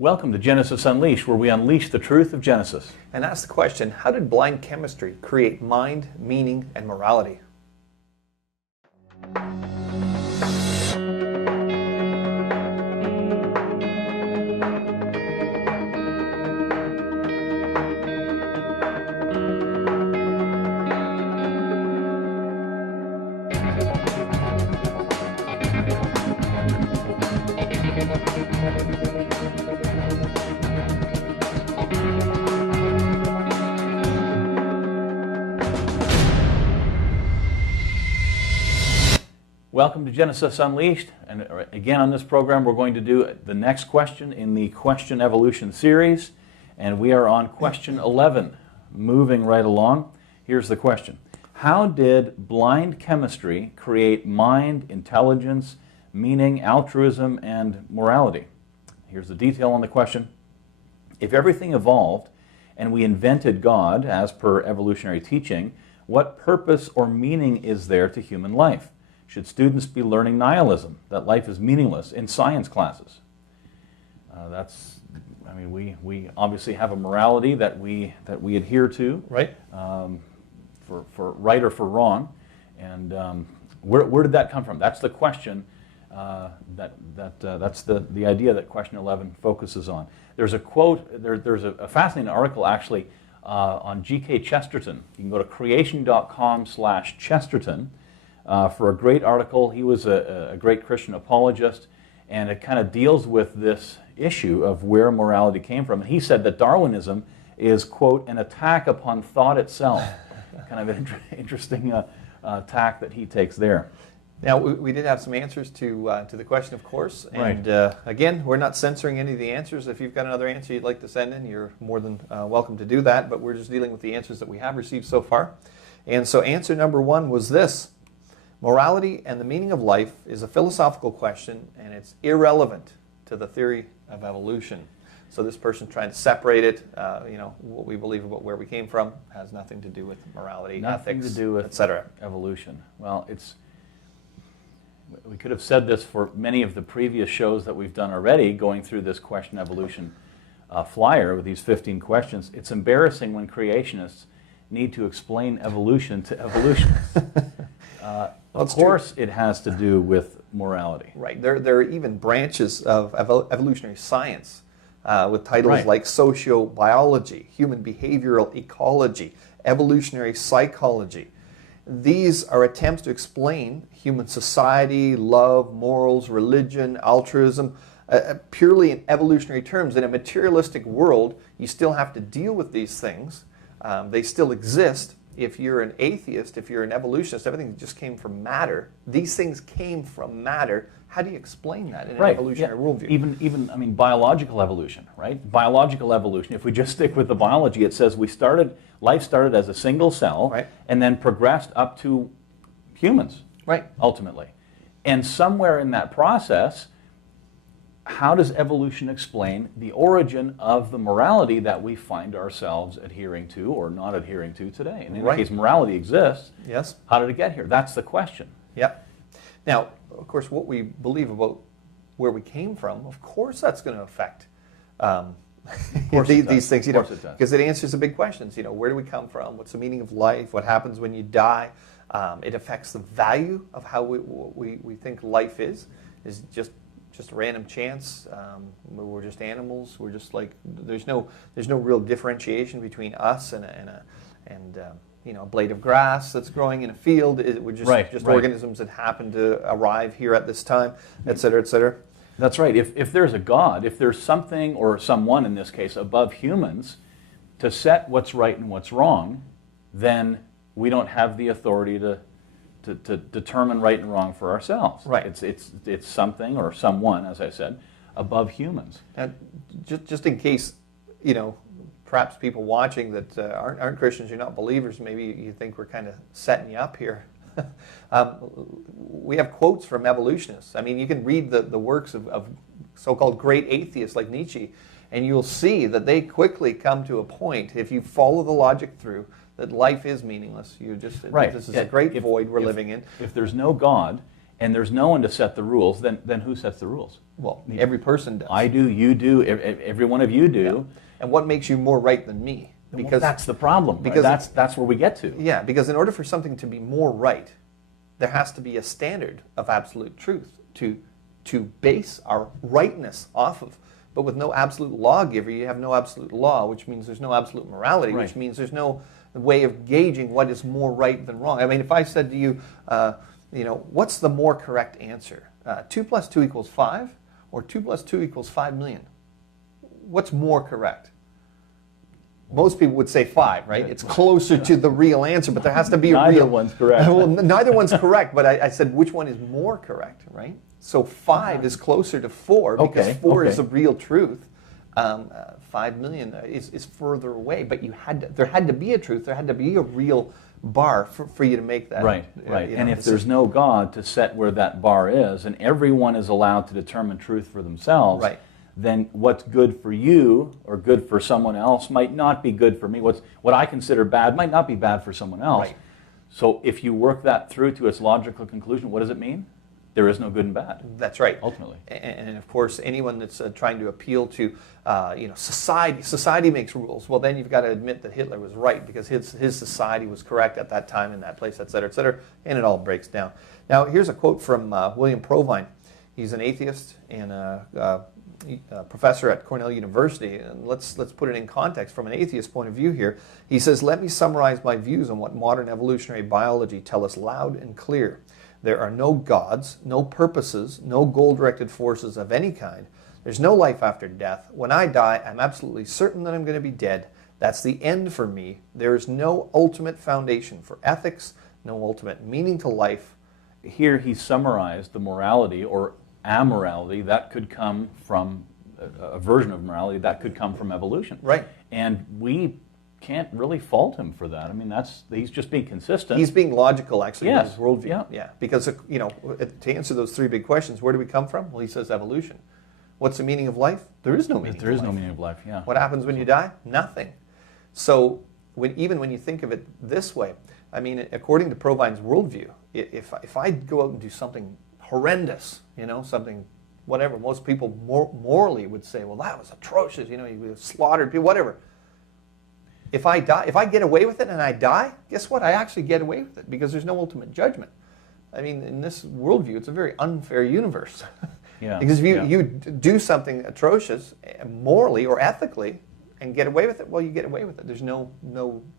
Welcome to Genesis Unleashed, where we unleash the truth of Genesis. And ask the question, how did blind chemistry create mind, meaning, and morality? Welcome to Genesis Unleashed, and again on this program we're going to do the next question in the Question Evolution series, and we are on question 11, moving right along. Here's the question. How did blind chemistry create mind, intelligence, meaning, altruism, and morality? Here's the detail on the question. If everything evolved and we invented God as per evolutionary teaching, what purpose or meaning is there to human life? Should students be learning nihilism, that life is meaningless, in science classes? We obviously have a morality that we adhere to, Right. For right or for wrong, and where did that come from? That's the question. That's the idea that question 11 focuses on. There's a quote. There's a fascinating article actually on G.K. Chesterton. You can go to creation.com/Chesterton. For a great article. He was a great Christian apologist, and it kind of deals with this issue of where morality came from. And he said that Darwinism is, quote, an attack upon thought itself. Kind of an interesting tack that he takes there. Now, we did have some answers to the question, of course, and Right. Again, we're not censoring any of the answers. If you've got another answer you'd like to send in, you're more than welcome to do that, but we're just dealing with the answers that we have received so far. And so answer number one was this. Morality and the meaning of life is a philosophical question, and it's irrelevant to the theory of evolution. So this person's trying to separate it. What we believe about where we came from has nothing to do with morality, Nothing ethics, to do with etc. evolution. Well, we could have said this for many of the previous shows that we've done already, going through this question evolution flyer with these 15 questions. It's embarrassing when creationists need to explain evolution to evolutionists. Of course it has to do with morality. Right. There are even branches of evolutionary science with titles Right. like sociobiology, human behavioral ecology, evolutionary psychology. These are attempts to explain human society, love, morals, religion, altruism, purely in evolutionary terms. In a materialistic world, you still have to deal with these things. They still exist. If you're an atheist, if you're an evolutionist, everything just came from matter. These things came from matter. How do you explain that in an evolutionary worldview? Even biological evolution, right? Biological evolution. If we just stick with the biology, it says life started as a single cell, right, and then progressed up to humans, right, ultimately. And somewhere in that process, how does evolution explain the origin of the morality that we find ourselves adhering to or not adhering to today? And in any case, morality exists. Yes. How did it get here? That's the question. Yep. Now, of course, what we believe about where we came from, of course that's going to affect these things, because it answers the big questions. Where do we come from? What's the meaning of life? What happens when you die? It affects the value of how we think life is just random chance. We're just animals. We're just like there's no real differentiation between us and a blade of grass that's growing in a field. We're just organisms that happen to arrive here at this time, et cetera, et cetera. That's right. If there's a God, if there's something or someone in this case above humans to set what's right and what's wrong, then we don't have the authority to determine right and wrong for ourselves. Right. It's something or someone, as I said, above humans. And just in case, perhaps people watching that aren't Christians, you're not believers, maybe you think we're kind of setting you up here. We have quotes from evolutionists. I mean, you can read the works of so-called great atheists like Nietzsche, and you'll see that they quickly come to a point, if you follow the logic through, that life is meaningless. This is a great void we're living in. If there's no God, and there's no one to set the rules, then who sets the rules? Well, every person does. I do, you do, every one of you do. Yeah. And what makes you more right than me? Because that's the problem. Because that's where we get to. Yeah, because in order for something to be more right, there has to be a standard of absolute truth to base our rightness off of. But with no absolute lawgiver, you have no absolute law, which means there's no absolute morality, Right. which means there's no way of gauging what is more right than wrong. I mean, if I said to you, what's the more correct answer? 2 plus 2 equals 5, or 2 plus 2 equals 5 million? What's more correct? Most people would say 5, right? It's closer to the real answer, but there has to be a real... Neither one's correct. Well, neither one's correct, but I said which one is more correct, right? So 5 is closer to 4 because 4 is the real truth. 5 million is further away, but there had to be a truth. There had to be a real bar for you to make that. Right. And if there's no God to set where that bar is, and everyone is allowed to determine truth for themselves, right, then what's good for you or good for someone else might not be good for me. What I consider bad might not be bad for someone else. Right. So if you work that through to its logical conclusion, what does it mean? There is no good and bad. That's right. Ultimately. And of course, anyone that's trying to appeal to, society makes rules. Well, then you've got to admit that Hitler was right because his society was correct at that time in that place, et cetera, and it all breaks down. Now, here's a quote from William Provine. He's an atheist and a professor at Cornell University, and let's put it in context from an atheist point of view here. He says, "Let me summarize my views on what modern evolutionary biology tell us loud and clear. There are no gods, no purposes, no goal-directed forces of any kind. There's no life after death. When I die, I'm absolutely certain that I'm going to be dead. That's the end for me. There is no ultimate foundation for ethics, no ultimate meaning to life." Here he summarized the morality or amorality that could come from a version of morality that could come from evolution. Right. And we can't really fault him for that. I mean, he's just being consistent. He's being logical, actually, Yes. in his worldview. Yeah. Because, to answer those 3 big questions, where do we come from? Well, he says evolution. What's the meaning of life? There is no meaning. There is no meaning of life, yeah. What happens when you die? Nothing. So even when you think of it this way, I mean, according to Provine's worldview, if I go out and do something horrendous, something, whatever, most people morally would say, well, that was atrocious, you slaughtered people, whatever. If I get away with it and I die, guess what? I actually get away with it because there's no ultimate judgment. I mean, in this worldview, it's a very unfair universe. Yeah. Because if you do something atrocious morally or ethically and get away with it, well, you get away with it. There's no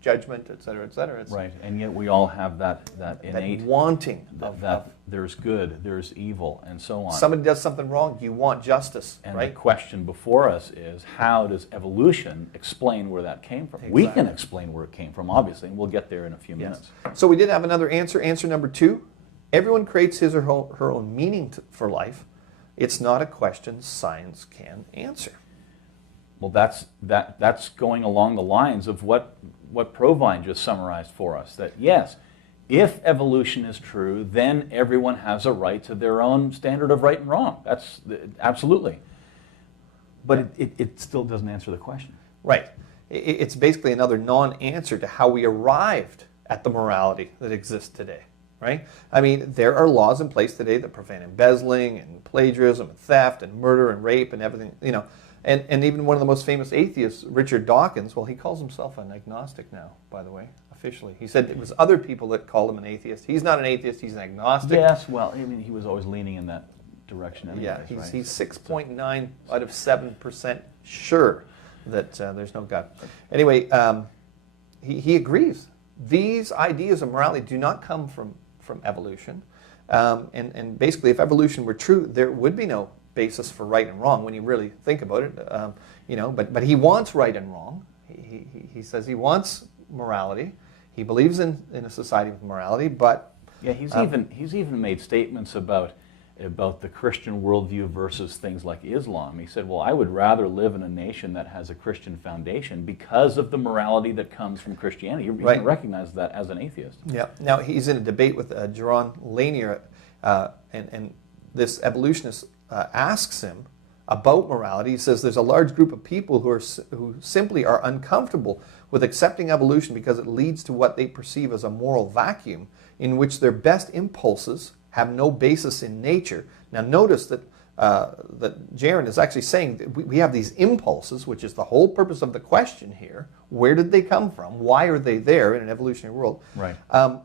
judgment, et cetera, et cetera. Right, and yet we all have that innate... That wanting. That there's good, there's evil, and so on. Somebody does something wrong, you want justice, and right? the question before us is, how does evolution explain where that came from? Exactly. We can explain where it came from, obviously, and we'll get there in a few minutes. So we did have another answer. Answer number 2, everyone creates his or her own meaning for life. It's not a question science can answer. Well, that's going along the lines of what Provine just summarized for us, that yes, if evolution is true, then everyone has a right to their own standard of right and wrong. That's absolutely. But it still doesn't answer the question. Right. It's basically another non-answer to how we arrived at the morality that exists today, right? I mean, there are laws in place today that prevent embezzling and plagiarism and theft and murder and rape and everything, And even one of the most famous atheists, Richard Dawkins, well, he calls himself an agnostic now, by the way, officially. He said it was other people that called him an atheist. He's not an atheist, he's an agnostic. Yes, well, I mean, he was always leaning in that direction anyways, yeah, right? he's 6.9 out of 7% sure that there's no God. Anyway, he agrees. These ideas of morality do not come from evolution. And basically, if evolution were true, there would be no basis for right and wrong when you really think about it. But he wants right and wrong. He says he wants morality. He believes in a society with morality, but yeah, he's even made statements about the Christian worldview versus things like Islam. He said, well, I would rather live in a nation that has a Christian foundation because of the morality that comes from Christianity. He right. recognizes that as an atheist. Yeah. Now, he's in a debate with Jaron Lanier, and this evolutionist asks him about morality. He says there's a large group of people who simply are uncomfortable with accepting evolution because it leads to what they perceive as a moral vacuum in which their best impulses have no basis in nature. Now notice that that Jaron is actually saying that we have these impulses, which is the whole purpose of the question here. Where did they come from? Why are they there in an evolutionary world? Right.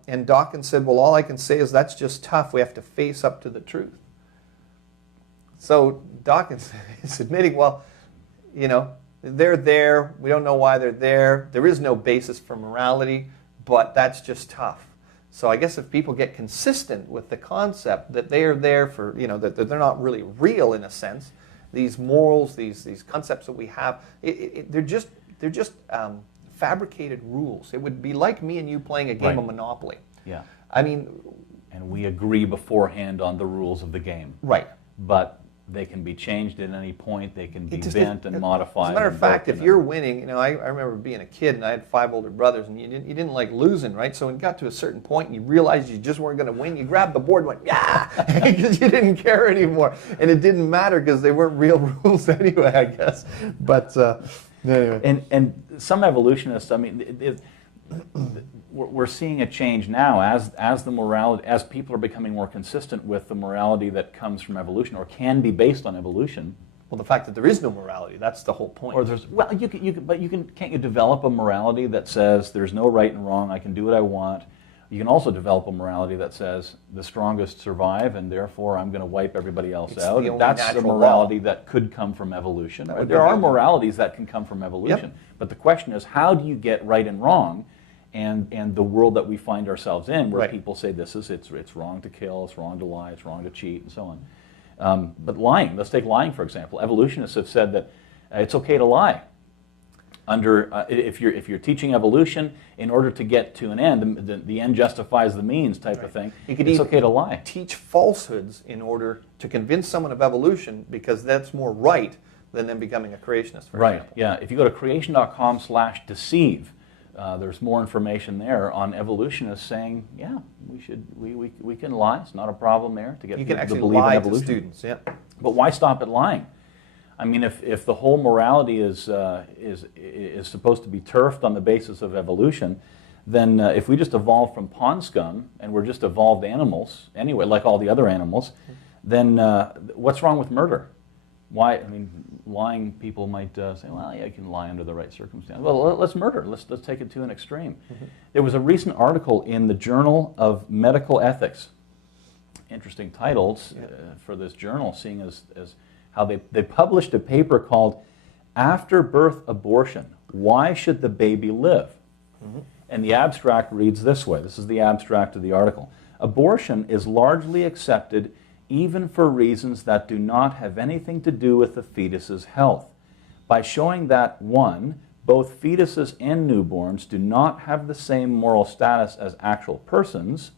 And Dawkins said, well, all I can say is that's just tough. We have to face up to the truth. So Dawkins is admitting, well, you know, they're there. We don't know why they're there. There is no basis for morality, but that's just tough. So I guess if people get consistent with the concept that they are there for, you know, that they're not really real in a sense, these morals, these concepts that we have, they're just fabricated rules. It would be like me and you playing a game of Monopoly. Yeah. I mean, and we agree beforehand on the rules of the game. Right. But they can be changed at any point. They can be bent and modified. As a matter of fact, if you're winning, you know, I remember being a kid and I had 5 older brothers, and you didn't like losing, right? So when it got to a certain point and you realized you just weren't going to win, you grabbed the board and went, yeah, because you didn't care anymore. And it didn't matter because they weren't real rules anyway, I guess. But anyway. And some evolutionists, I mean, we're seeing a change now as the morality, as people are becoming more consistent with the morality that comes from evolution or can be based on evolution. Well, the fact that there is no morality, that's the whole point. Or there's, well, can't you develop a morality that says there's no right and wrong, I can do what I want? You can also develop a morality that says the strongest survive and therefore I'm going to wipe everybody else out. That's the morality that could come from evolution. There are moralities that can come from evolution. Yep. But the question is, how do you get right and wrong? And the world that we find ourselves in, where people say it's wrong to kill, it's wrong to lie, it's wrong to cheat, and so on. But lying, let's take lying for example. Evolutionists have said that it's okay to lie. If you're teaching evolution, in order to get to an end, the end justifies the means type of thing. It's okay to lie. Teach falsehoods in order to convince someone of evolution because that's more right than them becoming a creationist. For example. Yeah. If you go to creation.com/deceive. There's more information there on evolutionists saying, yeah, we can lie. It's not a problem there to get you people can actually to believe lie in evolution. to students. Yeah. But why stop at lying? I mean, if the whole morality is supposed to be turfed on the basis of evolution, then if we just evolved from pond scum and we're just evolved animals anyway, like all the other animals, then what's wrong with murder? Why? I mean, lying people might say, well, yeah, you can lie under the right circumstances. Well, let's murder. Let's take it to an extreme. There was a recent article in the Journal of Medical Ethics. Interesting titles for this journal, seeing as how they published a paper called After Birth Abortion, Why Should the Baby Live? And the abstract reads this way. This is the abstract of the article. Abortion is largely accepted even for reasons that do not have anything to do with the fetus's health, by showing that 1, both fetuses and newborns do not have the same moral status as actual persons,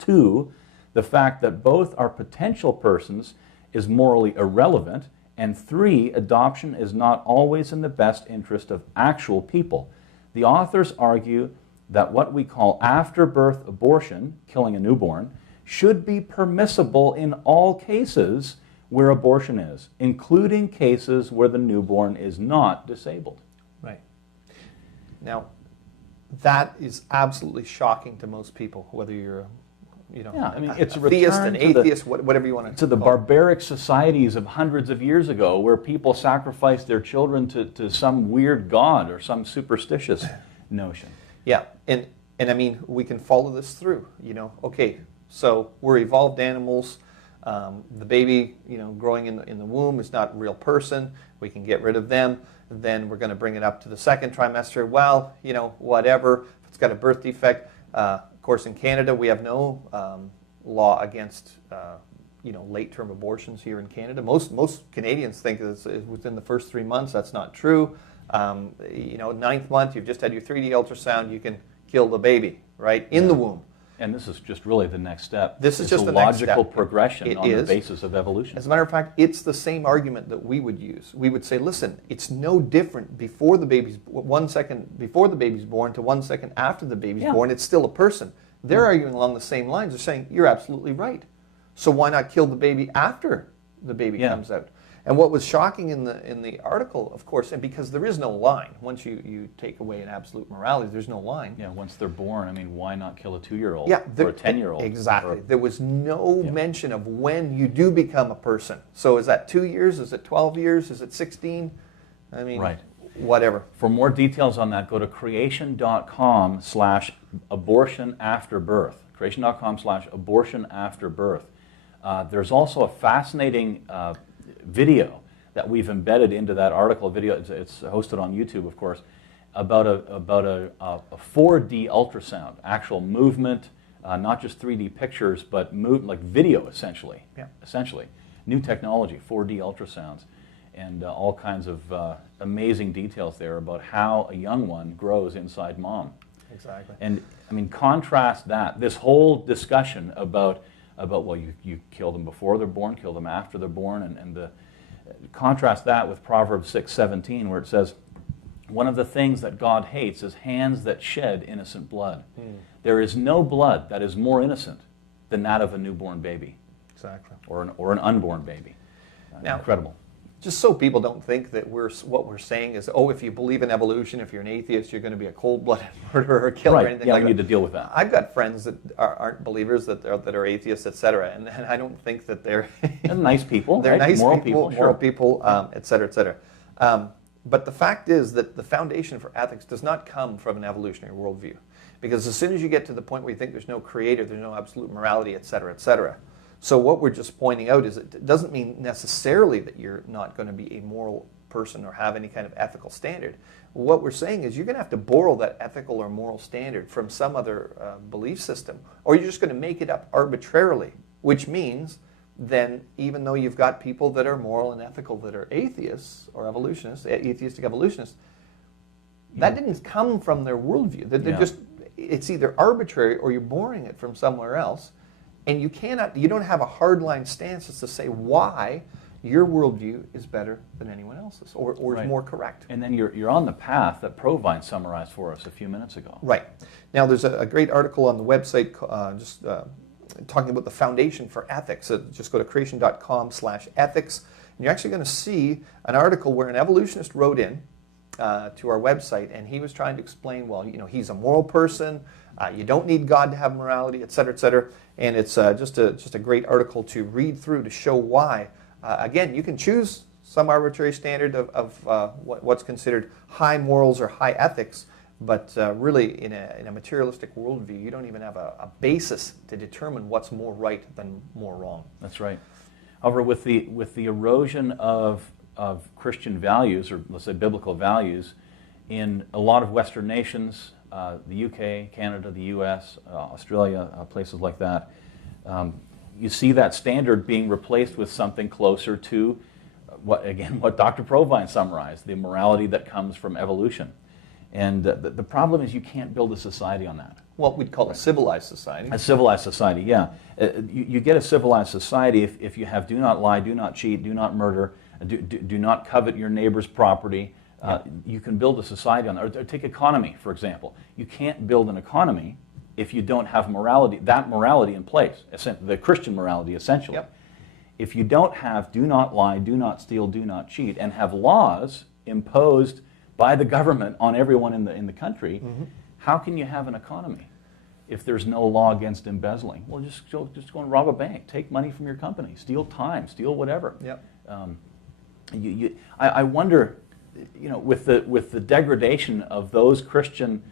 2, the fact that both are potential persons is morally irrelevant, and 3, adoption is not always in the best interest of actual people. The authors argue that what we call after-birth abortion, killing a newborn, should be permissible in all cases where abortion is, including cases where the newborn is not disabled. Right. Now, that is absolutely shocking to most people, whether you're it's a theist, an atheist, whatever you want to the barbaric societies of hundreds of years ago, where people sacrificed their children to some weird god or some superstitious notion. Yeah, and I mean, we can follow this through. Okay. So we're evolved animals. The baby, growing in the womb is not a real person. We can get rid of them. Then we're going to bring it up to the 2nd trimester. Well, whatever. If it's got a birth defect. Of course, in Canada, we have no law against late-term abortions here in Canada. Most Canadians think it's within the first 3 months. That's not true. 9th month, you've just had your 3D ultrasound. You can kill the baby right in the womb. And this is just really the next step. This is just the next step. logical progression on the basis of evolution. As a matter of fact, it's the same argument that we would use. We would say, listen, it's no different before the baby's 1 second before the baby's born to 1 second after the baby's born. It's still a person. They're arguing along the same lines. They're saying, you're absolutely right. So why not kill the baby after the baby comes out? And what was shocking in the article, of course, and because there is no line, once you take away an absolute morality, there's no line. Yeah, once they're born, I mean, why not kill a 2-year-old Yeah, or a 10-year-old? exactly. There was no mention of when you do become a person. So is that 2 years? Is it 12 years? Is it 16? I mean, Right. Whatever. For more details on that, go to creation.com/abortionafterbirth. Creation.com/abortionafterbirth. There's also a fascinating video that we've embedded into that article. It's hosted on YouTube, of course, about a 4D ultrasound, actual movement, not just 3D pictures, but like video, essentially. Yeah. Essentially, new technology, 4D ultrasounds, and all kinds of amazing details there about how a young one grows inside mom. Exactly. And I mean, contrast this whole discussion about well, you kill them before they're born, kill them after they're born, and contrast that with Proverbs 6:17, where it says, one of the things that God hates is hands that shed innocent blood. There is no blood that is more innocent than that of a newborn baby. Exactly. Or an unborn baby. Now, incredible. Just so people don't think that what we're saying is, oh, if you believe in evolution, if you're an athist, you're going to be a cold-blooded murderer or killer or anything Yeah, like we that. need to deal with that. I've got friends that aren't believers, that are atheists, etc., and I don't think that they're They're nice people, they're right? nice moral people, sure. moral people, etc., etc. But the fact is that the foundation for ethics does not come from an evolutionary worldview, because as soon as you get to the point where you think there's no creator, there's no absolute morality, etc., etc. So what we're just pointing out is it doesn't mean necessarily that you're not going to be a moral person or have any kind of ethical standard. What we're saying is you're going to have to borrow that ethical or moral standard from some other belief system, or you're just going to make it up arbitrarily, which means then even though you've got people that are moral and ethical that are atheists or evolutionists, atheistic evolutionists, that didn't come from their worldview. They're just, it's either arbitrary or you're borrowing it from somewhere else. And you don't have a hardline stance as to say why your worldview is better than anyone else's or is more correct. And then you're on the path that Provine summarized for us a few minutes ago. Right. Now there's a great article on the website talking about the foundation for ethics. Just go to creation.com/ethics, and you're actually going to see an article where an evolutionist wrote in to our website, and he was trying to explain, well, he's a moral person, you don't need God to have morality, etc., etc. And it's just a great article to read through to show why. Again, you can choose some arbitrary standard of what's considered high morals or high ethics, but really in a materialistic worldview, you don't even have a basis to determine what's more right than more wrong. That's right. However, with the erosion of Christian values, or let's say biblical values, in a lot of Western nations, the UK, Canada, the US, Australia, places like that, you see that standard being replaced with something closer to what Dr. Provine summarized, the morality that comes from evolution. And the problem is you can't build a society on that. What we'd call a civilized society. A civilized society, yeah. You get a civilized society if you have do not lie, do not cheat, do not murder, do not covet your neighbor's property. You can build a society on that. Or take economy, for example. You can't build an economy if you don't have that morality in place, the Christian morality, essentially. Yep. If you don't have do not lie, do not steal, do not cheat, and have laws imposed by the government on everyone in the country, how can you have an economy if there's no law against embezzling? Well, just go and rob a bank, take money from your company, steal time, steal whatever. Yep. I wonder, with the degradation of those Christian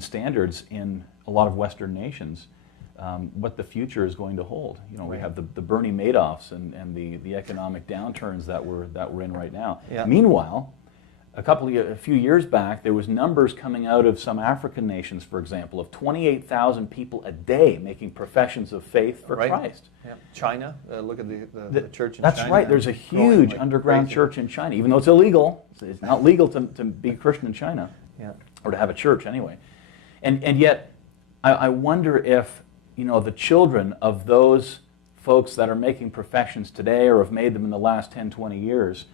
standards in a lot of Western nations, what the future is going to hold. We have the Bernie Madoffs and the economic downturns that we're in right now. Yeah. Meanwhile, a few years back, there was numbers coming out of some African nations, for example, of 28,000 people a day making professions of faith for Christ. Yeah. China, look at the church in That's China. That's right. There's a huge underground church in China, even though it's illegal. It's not legal to be Christian in China, or to have a church anyway. And yet, I wonder if the children of those folks that are making professions today or have made them in the last 10, 20 years,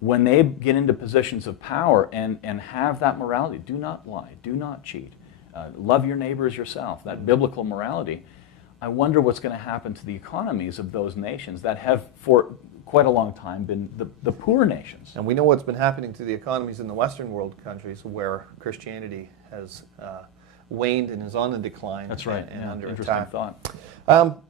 when they get into positions of power and have that morality, do not lie, do not cheat, love your neighbor as yourself, that biblical morality, I wonder what's going to happen to the economies of those nations that have, for quite a long time, been the poor nations. And we know what's been happening to the economies in the Western world countries where Christianity has waned and is on the decline. That's right. And Yeah, under interesting attack. thought.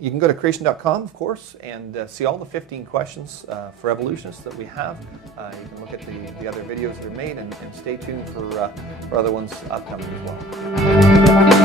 You can go to creation.com, of course, and see all the 15 questions for evolutionists that we have. You can look at the other videos that are made, and stay tuned for other ones upcoming as well.